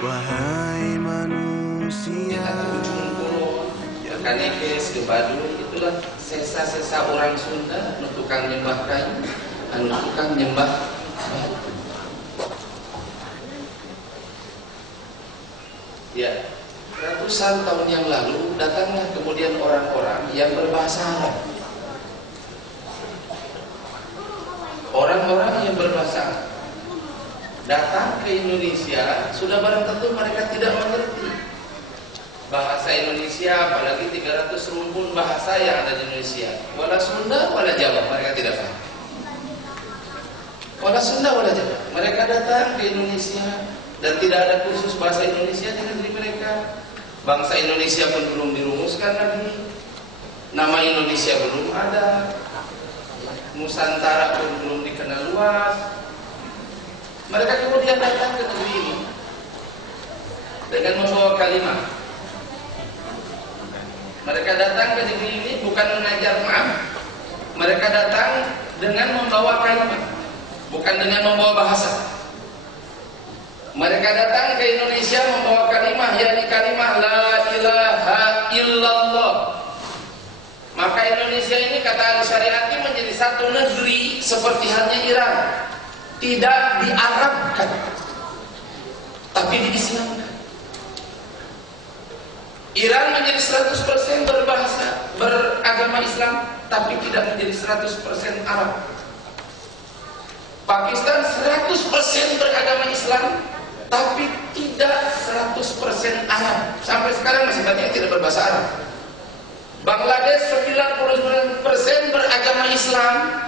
Wahai manusia, ujung kulon, ya Kanekes, ke Badung, itulah sesa-sesa orang Sunda, tukang nyembah kayu, tukang nyembah batu. Ya, ratusan tahun yang lalu datanglah kemudian orang-orang yang berbahasa Arab. Orang-orang yang berbahasa Arab datang ke Indonesia, sudah barang tentu mereka tidak mengerti bahasa Indonesia, apalagi 300 rumpun bahasa yang ada di Indonesia. Wala Sunda, wala Jawa, mereka tidak paham. Wala Sunda, wala Jawa. Mereka datang ke Indonesia dan tidak ada kursus bahasa Indonesia di negeri mereka. Bangsa Indonesia pun belum dirumuskan lagi. Nama Indonesia belum ada. Nusantara pun belum dikenal luas. Mereka kemudian datang ke negeri ini dengan membawa kalimat. Mereka datang ke negeri ini bukan mengajar maaf. Mereka datang dengan membawa kalimat, bukan dengan membawa bahasa. Mereka datang ke Indonesia membawa kalimat, yakni kalimat la ilaha illallah. Maka Indonesia ini kata Syariati menjadi satu negeri seperti halnya Iran. Tidak diarabkan, tapi diislamkan. Iran menjadi 100% beragama Islam, tapi tidak menjadi 100% Arab. Pakistan 100% beragama Islam, tapi tidak 100% Arab. Sampai sekarang masih banyak yang tidak berbahasa Arab. Bangladesh 99% beragama Islam,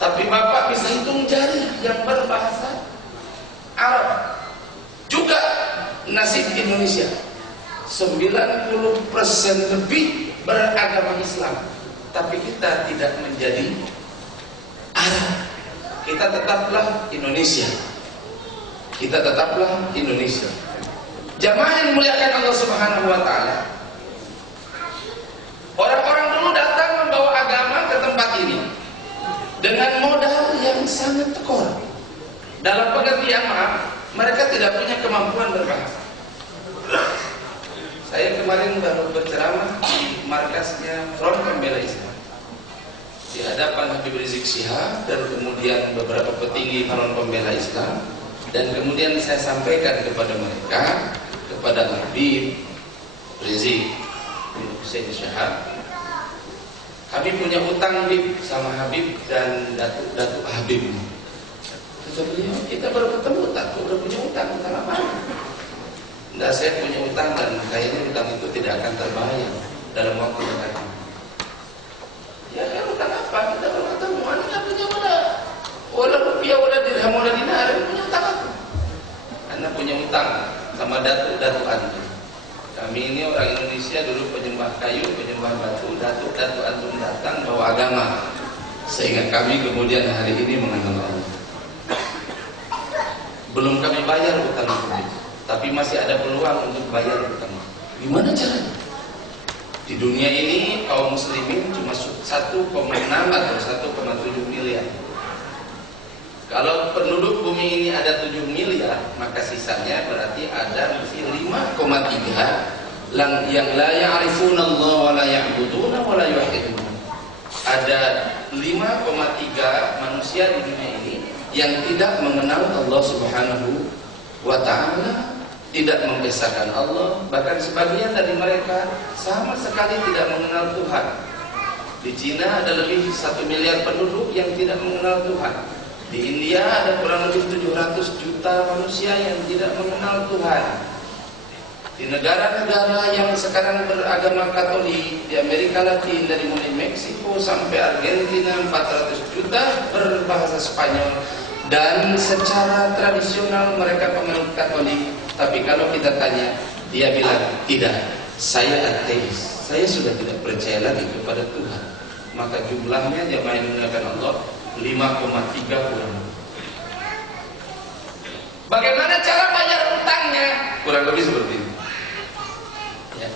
tapi Bapak bisa hitung jari yang berbahasa Arab. Juga nasib Indonesia 90% lebih beragama Islam, tapi kita tidak menjadi Arab. Kita tetaplah Indonesia. Kita tetaplah Indonesia. Jamaah yang dimuliakan Allah Subhanahu wa taala. Orang-orang dulu datang membawa agama ke tempat ini dengan modal yang sangat tekor. Dalam pengertian maaf, mereka tidak punya kemampuan berbahasa. Saya kemarin baru berceramah di markasnya Front Pembela Islam di hadapan Habib Rizik Syihab dan kemudian beberapa petinggi Front Pembela Islam, dan kemudian saya sampaikan kepada mereka, kepada Habib Rizik Syihab, Habib punya hutang Habib sama Habib dan Datuk Habib. Kata beliau, kita baru ketemu, tak udah punya hutang apa? Enggak, saya punya hutang dan kayaknya hutang itu tidak akan terbayar dalam waktu dekat. Ya kan hutang apa? Kita baru ketemu, anda nggak punya modal. Wala rupiah, wala dirham, wala dinar, punya hutang apa? Anda punya hutang sama Datuk antum. Kami ini orang Indonesia dulu penyembah kayu, penyembah batu. Datuk antum datang bawa agama, sehingga kami kemudian hari ini mengenal Allah. Belum kami bayar hutang itu, tapi masih ada peluang untuk bayar hutang. Gimana caranya? Di dunia ini kaum muslimin cuma 1,6 atau 1,7 miliar. Kalau penduduk bumi ini ada 7 miliar, maka sisanya berarti ada masih 5,3 yang la ya'rifuna Allah wa la ya'buduna wa la yuwahhidun. Ada 5,3 manusia di dunia ini yang tidak mengenal Allah Subhanahu wa taala, tidak membesarkan Allah, bahkan sebagian dari mereka sama sekali tidak mengenal Tuhan. Di Cina ada lebih 1 miliar penduduk yang tidak mengenal Tuhan. Di India ada kurang lebih 700 juta manusia yang tidak mengenal Tuhan. Di negara-negara yang sekarang beragama Katolik, di Amerika Latin, dari mulai Meksiko sampai Argentina, 400 juta berbahasa Spanyol. Dan secara tradisional mereka penganut Katolik. Tapi kalau kita tanya, dia bilang, tidak, saya ateis, saya sudah tidak percaya lagi kepada Tuhan. Maka jumlahnya jamaah yang dimuliakan Allah 5,3 kurang. Bagaimana cara bayar utangnya? Kurang lebih seperti ini. Ya.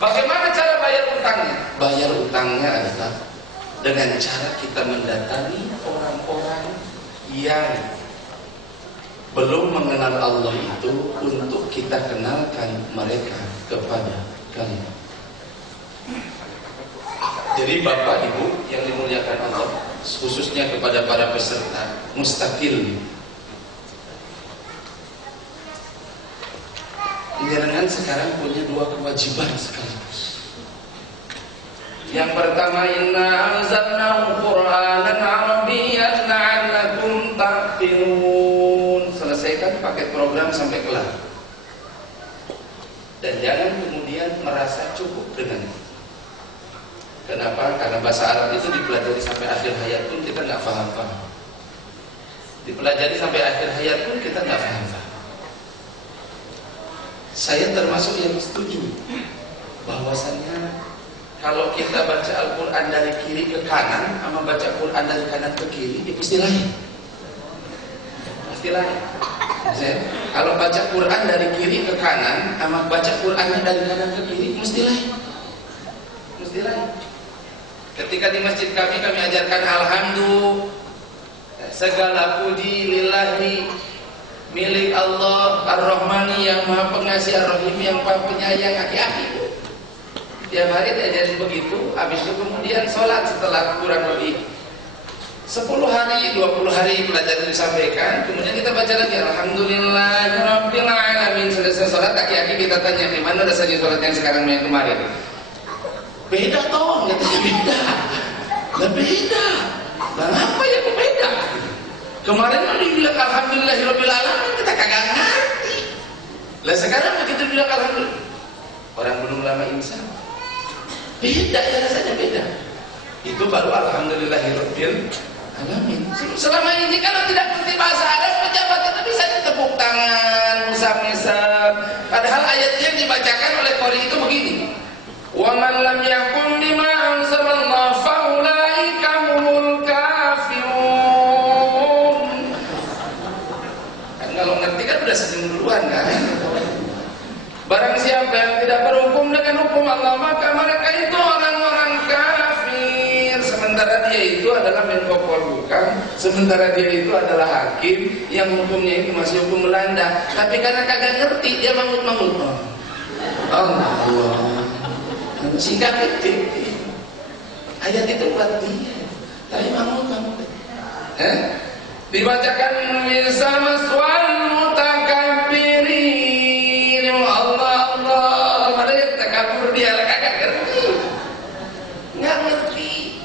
Bagaimana cara bayar utangnya? Bayar utangnya adalah dengan cara kita mendatangi orang-orang yang belum mengenal Allah itu untuk kita kenalkan mereka kepada kalian. Jadi Bapak Ibu yang dimuliakan Allah, khususnya kepada para peserta mustakil, jenengan sekarang punya dua kewajiban sekaligus. Yang pertama, inna anzalnahu Qur'anan Arabiyyan la'allakum ta'qilun. Selesaikan paket program sampai kelar. Dan jangan kemudian merasa cukup dengan itu. Kenapa? Karena bahasa Arab itu dipelajari sampai akhir hayat pun kita nggak paham-paham. Dipelajari sampai akhir hayat pun kita nggak paham-paham. Saya termasuk yang setuju bahwasannya kalau kita baca Al-Quran dari kiri ke kanan sama baca Quran dari kanan ke kiri, ya pasti lain. Pasti lain. Kalau baca Quran dari kiri ke kanan sama baca Qurannya dari kanan ke kiri, mesti lain. Mesti lain. Ketika di masjid kami ajarkan alhamdulillah, segala puji lillahi, milik Allah Ar-Rahmani yang Maha Pengasih, Ar-Rahim yang Maha Penyayang, aki-aki. Tiap hari diajarin begitu. Habis itu kemudian sholat setelah kurang lebih 10 hari, 20 hari pelajaran disampaikan. Kemudian kita baca lagi alhamdulillahirabbil alamin. Selesai sholat, aki-aki kita tanya, di mana rasanya sholat yang sekarang yang kemarin? Beda toh, katanya beda. Lah beda. Lah apa ya kok beda? Kemarin kan dibilang alhamdulillahirabbil alamin, kita kagak ngerti. Lah sekarang begitu bilang alhamdulillah, orang belum lama imsak. Beda ya, rasanya beda. Itu baru alhamdulillahirabbil alamin. Selama ini kalau tidak ngerti bahasa Arab, pejabat itu bisa tepuk tangan, musab-musab. Padahal ayat yang dibacakan oleh qari itu begini. Wa man lam yakum bima anzalallahu fa ulaika humul kafirun. Kan kalau ngerti kan udah senyum duluan kan. Barang siapa yang tidak berhukum dengan hukum Allah, maka mereka itu orang-orang kafir. Sementara dia itu adalah Menko Polhukam, sementara dia itu adalah hakim yang hukumnya itu masih hukum Belanda. Tapi karena kagak ngerti, dia mangut-mangut. Allah. Singkat kecil. Ayat itu buat dia. Tapi mangut-mangut. Dibacakan sama sual mutakabbirin. Allah, ada yang takabur dia lah kagak ngerti. Nggak ngerti.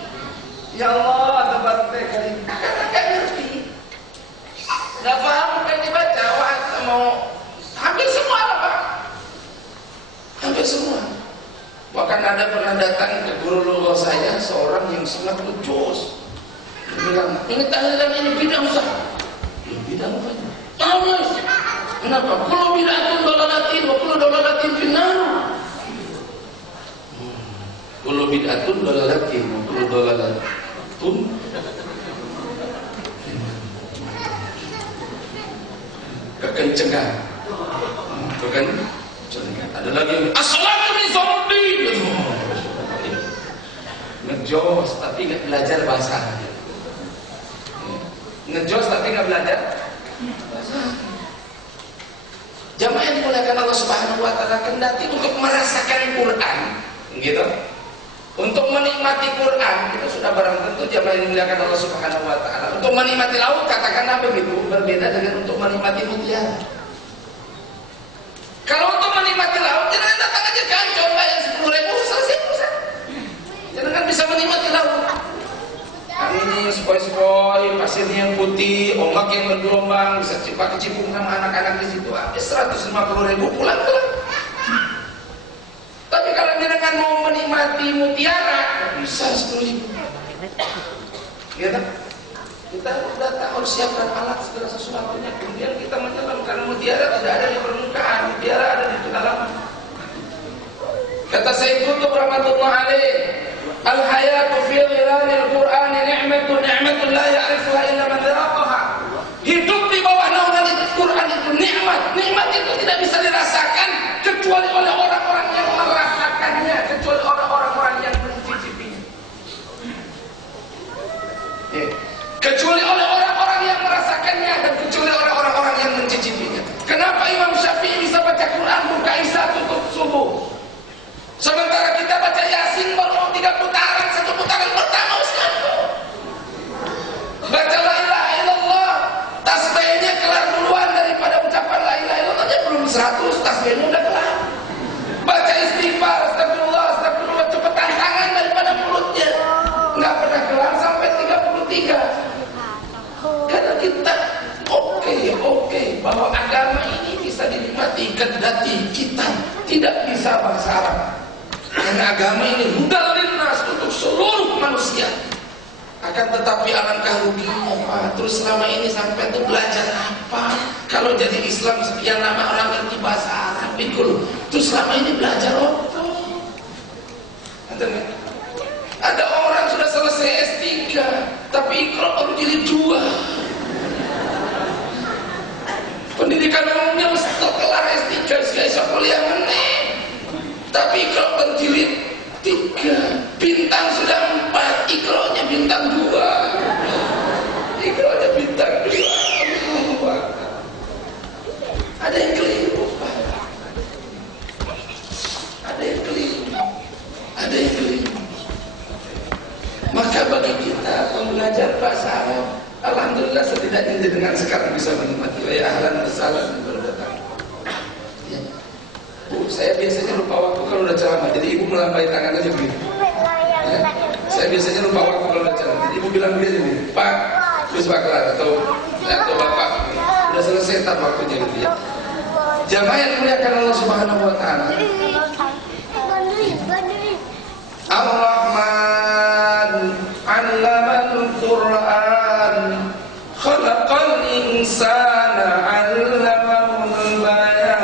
Ya Allah, tebar kali. Kagak ngerti. Nggak paham kan dibaca. Wah, mau hampir semua apa? Hampir semua. Bahkan ada pernah datang ke guru lughah saya seorang yang sangat lucu. Dia bilang, ini tahlilan ini bidang Ustaz. Ya bidang apa? Tahu. Kenapa? Kalau bid'atun dolalatin, wa kullu dolalatin finnar. Kalau bid'atun dolalatin, wa kullu dolalatun. Kekencengan. Kekencengan. Ada lagi yang as-salatu min syaraddin. Ngejos tapi nggak belajar bahasa. Ngejos tapi nggak belajar bahasa. Jamaah yang dimuliakan Allah Subhanahu wa taala, kendati untuk merasakan Quran, gitu. Untuk menikmati Quran itu sudah barang tentu jamaah yang dimuliakan Allah Subhanahu wa taala. Untuk menikmati laut katakanlah begitu, berbeda dengan untuk menikmati mutiara. Kalau untuk menikmati laut, jangan datang aja ke Ancol bayar 10.000 selesai urusan. Jangan bisa menikmati laut. Ini sepoi-sepoi, pasirnya yang putih, ombak yang bergelombang, bisa pakai cipung sama anak-anak di situ, habis 150.000 pulang. Tapi kalau jangan mau menikmati mutiara, bisa 10.000. Gitu? Kita harus siapkan alat segala sesuatunya, kemudian kita menyelam karena mutiara tidak ada di permukaan, mutiara ada di kedalaman. Kata Sayyid Qutb rahmatullah alaih, al-hayatu fi dhilalil Qur'ani ni'matun la ya'rifuha illa man dzaqaha. Hidup di bawah naungan Al-Qur'an itu nikmat. Nikmat itu tidak bisa dirasakan kecuali oleh orang-orang yang merasakannya, kecuali orang-orang yang mencicipinya. Kecuali oleh orang-orang yang merasakannya dan kecuali oleh orang-orang yang mencicipinya. oke, bahwa agama ini bisa dinikmati, kendati kita tidak bisa bahasa Arab. Karena agama ini hudal linnas, untuk seluruh manusia. Akan tetapi alangkah ruginya Pak. Terus selama ini sampai itu belajar apa? Kalau jadi Islam sekian lama orang ngerti bahasa Arab itu, terus selama ini belajar apa? Ada orang sudah selesai S3, tapi Iqra baru jilid 2. Pendidikan umumnya mesti kelar S3, sekarang kuliah meneh. Tapi Iqra baru jilid 3. Bintang sudah 4, Iqra-nya bintang 2. Iqra-nya bintang 2. Ada yang keliru Pak. Ada yang keliru. Ada yang keliru. Maka bagi kita belajar bahasa Arab, alhamdulillah setidaknya dengan sekarang bisa menikmati. Ya ahlan wasahlan baru datang. Ya. Bu, saya biasanya lupa waktu kalau udah ceramah. Jadi ibu melambai tangan aja begini. Ya. Saya biasanya lupa waktu kalau udah ceramah. Jadi ibu bilang begini, Pak, terus Pak Kelar atau Bapak, udah selesai tak waktunya gitu ya. Jamaah yang dimuliakan Allah Subhanahu wa taala. Ar-Rahman 'allamal Qur'an, khalaqal insana 'allamahul bayan.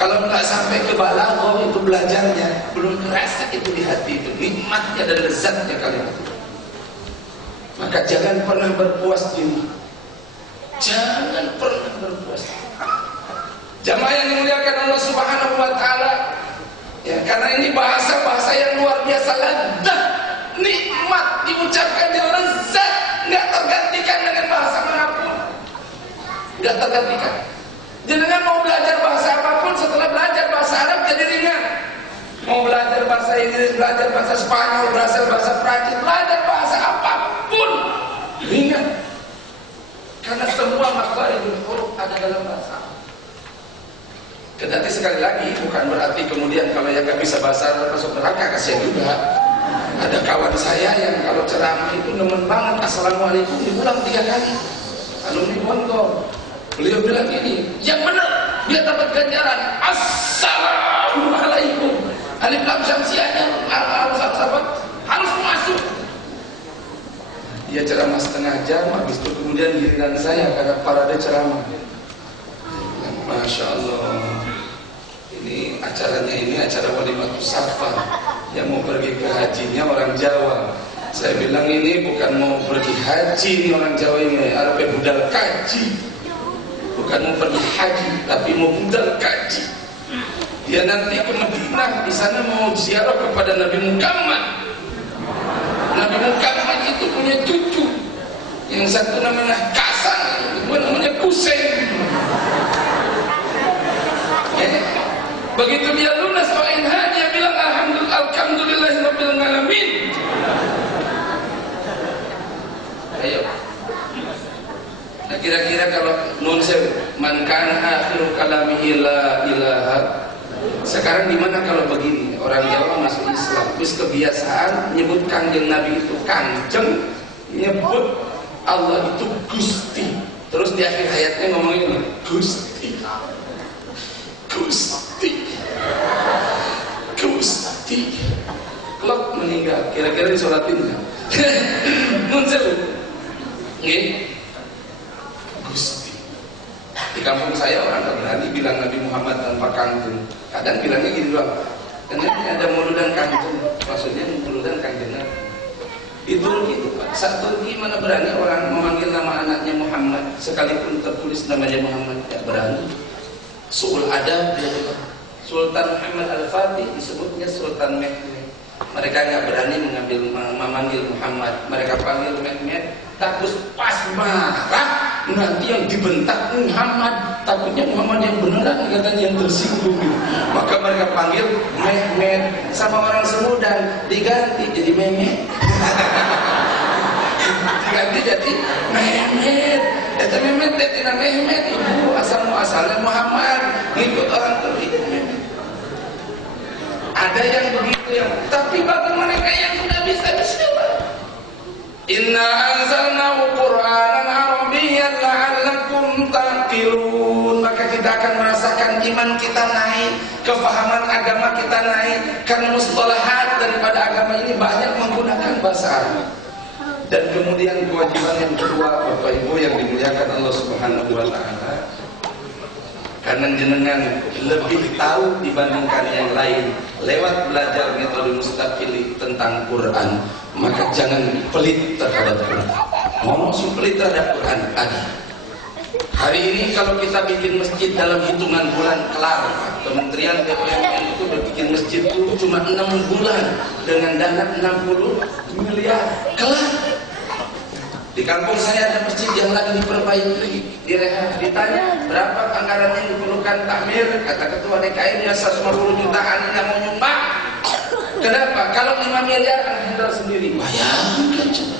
Kalau nggak sampai ke balaghah itu belajarnya, belum terasa itu di hati itu nikmatnya dan lezatnya kalimat itu. Maka jangan pernah berpuas diri. Jangan pernah berpuas diri. Jamaah yang dimuliakan Allah Subhanahu wa taala. Ya, karena ini bahasa-bahasa yang luar biasa lezat, nikmat, diucapkannya lezat, nggak tergantikan dengan bahasa manapun, nggak tergantikan. Jangan mau belajar bahasa apapun, setelah belajar bahasa Arab jadi ringan. Mau belajar bahasa Inggris, belajar bahasa Spanyol, belajar bahasa Prancis, belajar bahasa apapun ringan. Karena semua makhluk huruf ada dalam bahasa Arab. Kendati sekali lagi bukan berarti kemudian kalau yang nggak bisa bahasa Arab masuk neraka, kasihan juga. Ada kawan saya yang kalau ceramah itu nemen banget assalamualaikum diulang 3 kali. Alumni Bogor. Beliau bilang ini yang benar, dia dapat ganjaran assalamualaikum. Alif lam syamsiahnya harus masuk. Dia ceramah setengah jam, habis itu kemudian giliran saya karena parade ceramah. Masya Allah, ini acaranya ini acara walimatus safar. Yang mau pergi ke hajinya orang Jawa. Saya bilang ini bukan mau pergi haji, ini orang Jawa ini Arabnya budal kaji. Bukan mau pergi haji, tapi mau budal kaji. Dia nanti ke Madinah, di sana mau ziarah kepada Nabi Muhammad. Nabi Muhammad itu punya cucu, yang satu namanya Kasan, yang namanya Kusen. Begitu dia lunas ONH, dia bilang alhamdulillahirabbil alamin. Ayo. Nah kira-kira kalau nun sewu man kana akhiru kalamihi la ilaha. Sekarang gimana kalau begini, orang Jawa masuk Islam, terus kebiasaan nyebut kanjeng Nabi itu kanjeng, nyebut Allah itu Gusti. Terus di akhir hayatnya ngomong ini Gusti. Gusti klub meninggal, kira-kira disolatin nggak? Muncul nggih Gusti. Di kampung saya orang nggak berani bilang Nabi Muhammad tanpa kanjeng. Kadang bilangnya gini doang, karena ini ada muludan kanjeng, maksudnya muludan kanjeng Nabi. Di Turki itu Pak, saat Turki mana berani orang memanggil nama anaknya Muhammad, sekalipun tertulis namanya Muhammad, tidak berani. Su'ul adab ya, Sultan Muhammad Al-Fatih disebutnya Sultan Mehmed. Mereka nggak berani memanggil Muhammad, mereka panggil Mehmed. Takut pas marah nanti yang dibentak Muhammad, takutnya Muhammad yang beneran katanya yang tersinggung. Maka mereka panggil Mehmed. Sama orang Semudan diganti jadi Mehmed. Diganti jadi Mehmed. Eta Mehmed, Tina Mehmed, ibu asal-muasalnya Muhammad, ngikut orang Turki. Ada yang begitu yang, tapi bagi mereka yang sudah bisa bismillah. Inna anzalnahu Qur'anan Arabiyyan la'allakum taqilun. Maka kita akan merasakan iman kita naik, kefahaman agama kita naik, karena mustalahat daripada agama ini banyak menggunakan bahasa Arab. Dan kemudian kewajiban yang kedua, Bapak Ibu yang dimuliakan Allah Subhanahu wa taala, karena jenengan lebih tahu dibandingkan yang lain lewat belajar metode mustaqili tentang Quran, maka jangan pelit terhadap Quran. Ngomong pelit terhadap Quran ada. Hari ini kalau kita bikin masjid dalam hitungan bulan kelar, Kementerian BUMN itu bikin masjid itu cuma 6 bulan dengan dana 60 miliar kelar. Di kampung saya ada masjid yang lagi diperbaiki, direhab. Ditanya berapa anggaran yang diperlukan takmir, kata ketua DKI nya 150 jutaan yang mau nyumbang. Kenapa? Kalau 5 miliar kan handle sendiri. Bayangkan coba.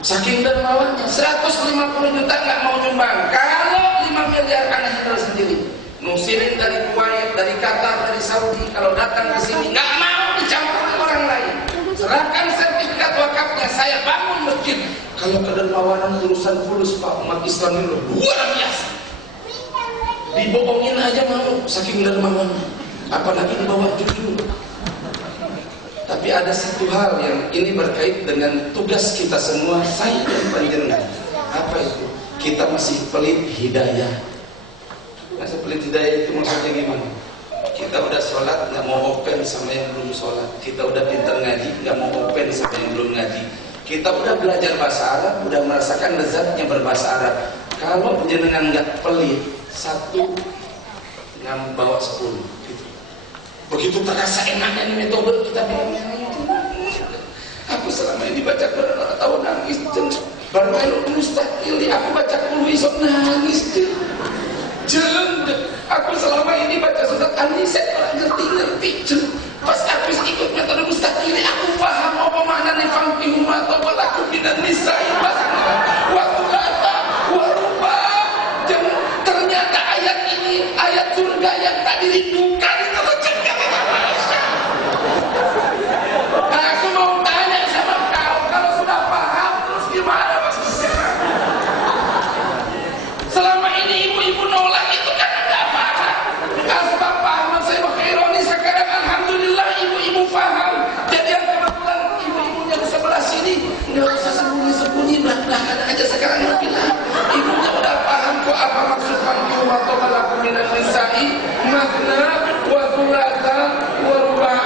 Saking dermawannya 150 juta nggak mau nyumbang. Kalau 5 miliar kan handle sendiri. Nusirin dari Kuwait, dari Qatar, dari Saudi, kalau datang ke sini nggak mau dicampur orang lain. Serahkan sertifikat wakafnya, saya bangun masjid. Kalau kedermawanan urusan fulus Pak, umat Islam ini luar biasa. Dibohongin aja mau, saking dermawannya. Apalagi dibawa jujur. Tapi ada satu hal yang ini berkait dengan tugas kita semua, saya dan panjenengan. Apa itu? Kita masih pelit hidayah. Masih pelit hidayah itu maksudnya gimana? Kita udah sholat nggak mau open sama yang belum sholat. Kita udah pintar ngaji nggak mau open sama yang belum ngaji. Kita udah belajar bahasa Arab, udah merasakan lezatnya berbahasa Arab. Kalau jenengan nggak pelit, 1 yang bawa 10. Gitu. Begitu terasa enaknya nih metode kita bilang aku selama ini baca Quran tahu nangis. Baru elu mustaqil, aku baca kulo isok nangis. Aku selama ini baca surat An-Nisa ngerti. Pas habis ikut metode mustaqil, aku paham apa maknanya fankihu ma tabalakum minan nisa'i waktu kata waruba. Ternyata ayat ini ayat surga yang tak dirindukan itu terjadi. Aku mau tanya sama kau, kalau sudah paham terus gimana maksudnya? Selama ini ibu-ibu nolak itu kan tidak paham. Asbab paham saya ironis sekarang alhamdulillah ibu-ibu paham. Jadi yang kebetulan ibu-ibunya di sebelah sini nggak usah sembunyi-sembunyi, belak-belakan aja sekarang bilang. Ibunya udah paham kok apa maksud fankihu ma tabalakum minan nisa'i mathna wa thulatha wa ruba'.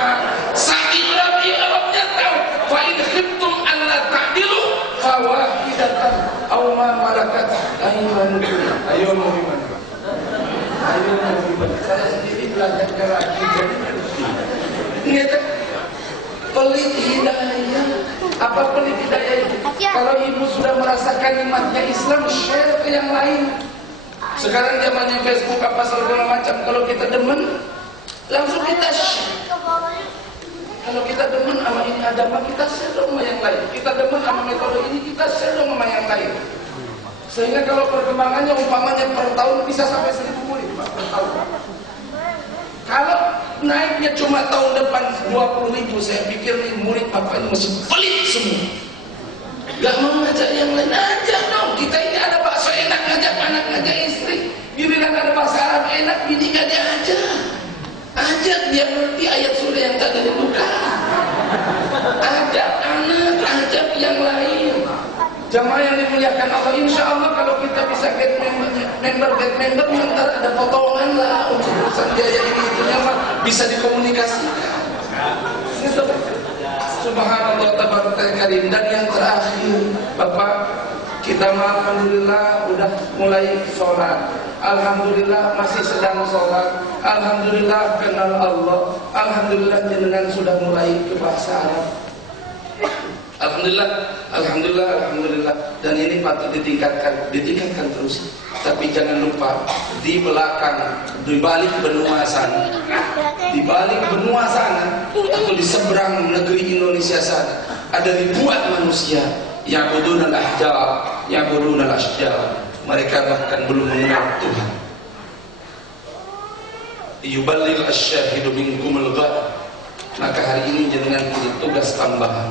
Arabnya tahu. Fa in khiftum an la ta'dilu fawahidatan aw ma malakat aymanukum. Ayo mau gimana? Saya sendiri belajar lagi jadi ngerti. Pelit hidayah. Apa pelit hidayah itu? Kalau ibu sudah merasakan nikmatnya Islam, share ke yang lain. Sekarang zamannya Facebook apa segala macam. Kalau kita demen, langsung kita share. Kalau kita demen sama ini agama, kita share dong sama yang lain. Kita demen sama metode ini, kita share dong sama yang lain. Sehingga kalau perkembangannya umpamanya per tahun bisa sampai 1000 murid Pak, per tahun. Kalau naiknya cuma tahun depan 20.000, saya pikir nih murid Bapak ini masih pelit semua. Gak mau ngajak yang lain, ajak dong. Kita ini ada bakso enak, ngajak anak, ngajak istri. Giliran ada bahasa Arab enak, bini gak diajak. Ajak dia ngerti ayat surah yang tak dibuka. Ajak anak, ajak yang lain. Jamaah yang dimuliakan Allah, insya Allah kalau kita bisa get member, ntar ada potongan lah untuk urusan biaya ini itunya mah bisa dikomunikasikan. Subhanallah tabarakal karim. Dan yang terakhir, Bapak, kita alhamdulillah udah mulai sholat. Alhamdulillah masih sedang sholat. Alhamdulillah kenal Allah. Alhamdulillah jenengan sudah mulai ke bahasa Arab. Alhamdulillah. Dan ini patut ditingkatkan terus. Tapi jangan lupa di belakang, di balik benua sana, atau di seberang negeri Indonesia sana, ada ribuan manusia yang ya'budun al-ashjar. Mereka bahkan belum mengenal Tuhan. Yuballigh asy-syahidu minkumul ghaib. Maka hari ini jangan punya tugas tambahan.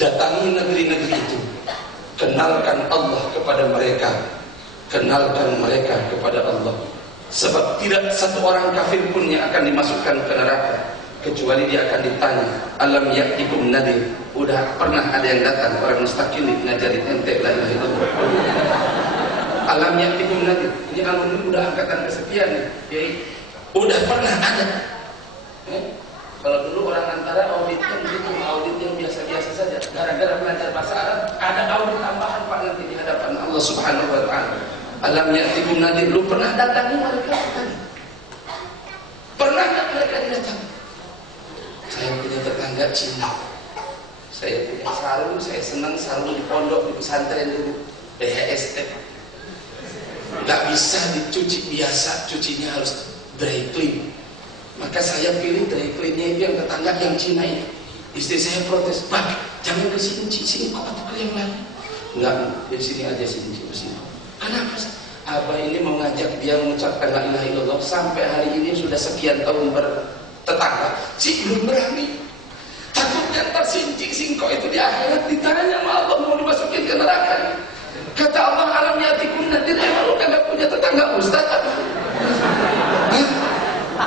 Datangi negeri-negeri itu. kenalkan Allah kepada mereka, kenalkan mereka kepada Allah. Sebab tidak satu orang kafir pun yang akan dimasukkan ke neraka kecuali dia akan ditanya, alam ya'tikum nadir, udah pernah ada yang datang orang mustaqil ngajarin ente la ilaha illallah? Alam ya'tikum nadir, ini alumni udah angkatan kesekian ya, udah pernah ada. Kalau dulu orang antara audit kan gitu, audit yang biasa-biasa saja. Gara-gara belajar bahasa Arab, ada audit tambahan Pak nanti di hadapan Allah Subhanahu wa taala. Alam ya'tikum nadir, lu pernah datangi mereka tadi? Pernah enggak mereka datangi? Saya punya tetangga Cina. Saya punya sarung, saya senang sarung di pondok, di pesantren dulu. BHST. Enggak bisa dicuci biasa, cucinya harus dry clean. Maka saya pilih dry cleannya itu yang tetangga yang Cina ini. Istri saya protes, "Pak, jangan ke sini, sini kok atau ke yang lain?" Enggak, di sini aja sini, ke sini. Kenapa? Abah ini mau ngajak dia mengucapkan la ilaha illallah sampai hari ini sudah sekian tahun bertetangga, si belum berani. Takutnya ntar singkok itu di akhirat ditanya sama Allah mau dimasukin ke neraka. Kata Allah, alam ya'tikum nadir, emang lu kagak punya tetangga ustaz apa?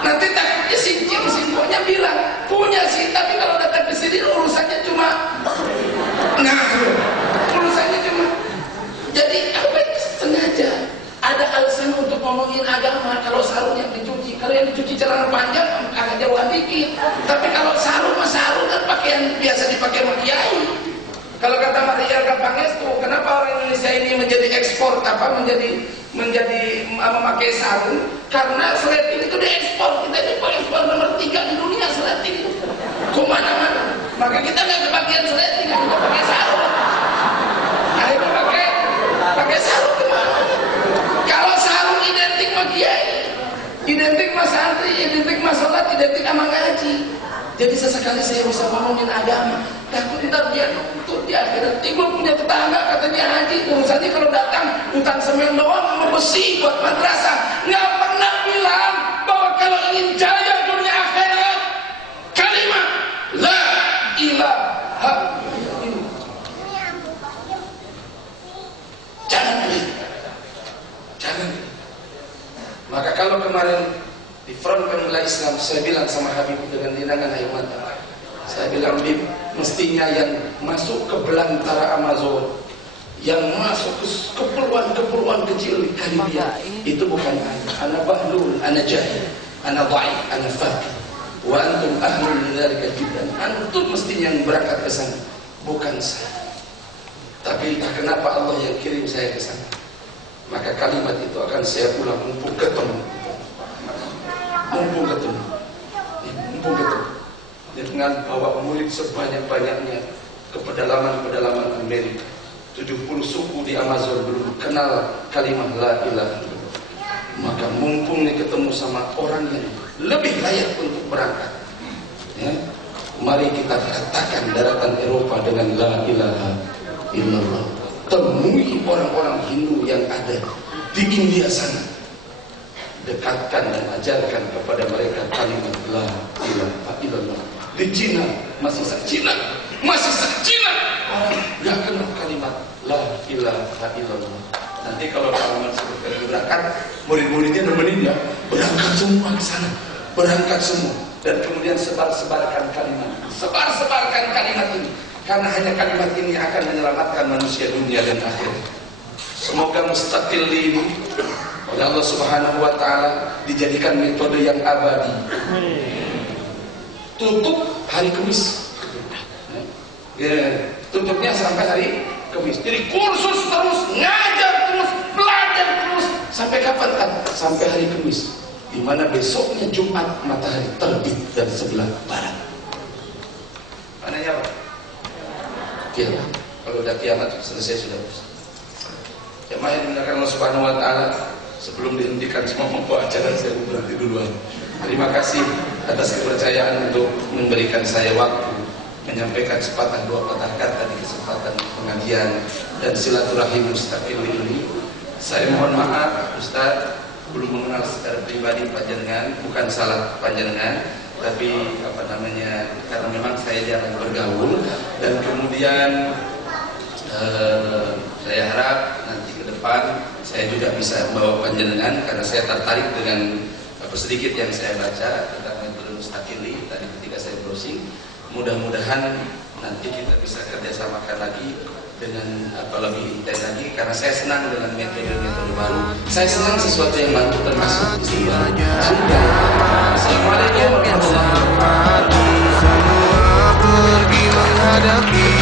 Nanti takutnya singkoknya bilang punya sih, tapi kalau datang ke sini urusannya cuma urusannya cuma. Jadi apa itu sengaja ada alasan untuk ngomongin agama. Kalau sarungnya dicuci, kalau yang dicuci celana panjang agak jauhan dikit. Tapi kalau sarung mah sarung kan pakaian biasa dipakai sama kiai. Kalau kata Maria Gapangestu, kenapa orang Indonesia ini menjadi ekspor menjadi memakai sarung? Karena sleting itu diekspor. Kita ini ekspor nomor 3 di dunia sleting itu. Kemana-mana. Maka kita nggak kebagian sleting, kita pakai sarung. Akhirnya pakai sarung kemana? Kalau sarung identik sama kiai, identik sama santri, identik sama sholat, identik sama ngaji. Jadi sesekali saya bisa ngomongin agama. Takut ntar dia nuntut di akhirat. Gue punya tetangga katanya haji, urusannya kalau datang utang semen doang sama besi buat madrasah. Nggak pernah bilang bahwa kalau ingin jaya dunia akhirat, kalimat la ilaha illallah. Jangan. Maka kalau kemarin di front pembela Islam, saya bilang sama Habib dengan linangan air mata, saya bilang, Habib, mestinya yang masuk ke belantara Amazon, yang masuk ke kepulauan kecil di Karibia, itu bukan ana bahlul, ana jahil, ana dhaif, ana faqih, wa antum ahlul lidzalika jiddan. Antum mestinya yang berangkat ke sana, bukan saya. Tapi entah kenapa Allah yang kirim saya ke sana. Maka kalimat itu akan saya ulang mumpung ketemu. Dengan bawa murid sebanyak-banyaknya ke pedalaman Amerika. 70 suku di Amazon belum kenal kalimat la ilaha illallah. Maka mumpung nih ketemu sama orang yang lebih layak untuk berangkat, ya, mari kita katakan daratan Eropa dengan la ilaha illallah. Temui orang-orang Hindu yang ada di India sana, dekatkan dan ajarkan kepada mereka kalimat la ilaha illallah. Di Cina masih Cina orang nggak kenal kalimat la ilaha illallah. Nanti kalau kalimat seperti berangkat, murid-muridnya nemenin ya, berangkat semua ke sana, berangkat semua, dan kemudian sebarkan kalimat ini, karena hanya kalimat ini akan menyelamatkan manusia dunia dan akhirat. Semoga mustaqil ini oleh Allah Subhanahu wa taala dijadikan metode yang abadi. Tutup hari Kamis. Ya, tutupnya sampai hari Kamis. Jadi kursus terus, ngajar terus, belajar terus sampai kapan kan? Sampai hari Kamis. Di mana besoknya Jumat matahari terbit dari sebelah barat. Mananya apa? Kiamat. Kalau udah kiamat selesai sudah. Jemaah yang dimuliakan Allah Subhanahu wa taala, sebelum dihentikan semua pembawa acara, saya berhenti duluan. Terima kasih atas kepercayaan untuk memberikan saya waktu menyampaikan sepatah dua patah kata di kesempatan pengajian dan silaturahim mustaqil ini. Saya mohon maaf Ustaz, belum mengenal secara pribadi panjenengan, bukan salah panjenengan, tapi karena memang saya jarang bergaul, dan kemudian Saya harap nanti ke depan saya juga bisa membawa panjenengan, karena saya tertarik dengan sedikit yang saya baca tentang metode Mustaqili tadi ketika saya browsing. Mudah-mudahan nanti kita bisa kerjasamakan lagi dengan lebih intens lagi, karena saya senang dengan metode-metode baru. Saya senang sesuatu yang baru, termasuk istilah. Assalamualaikum warahmatullahi wabarakatuh. Semua pergi menghadapi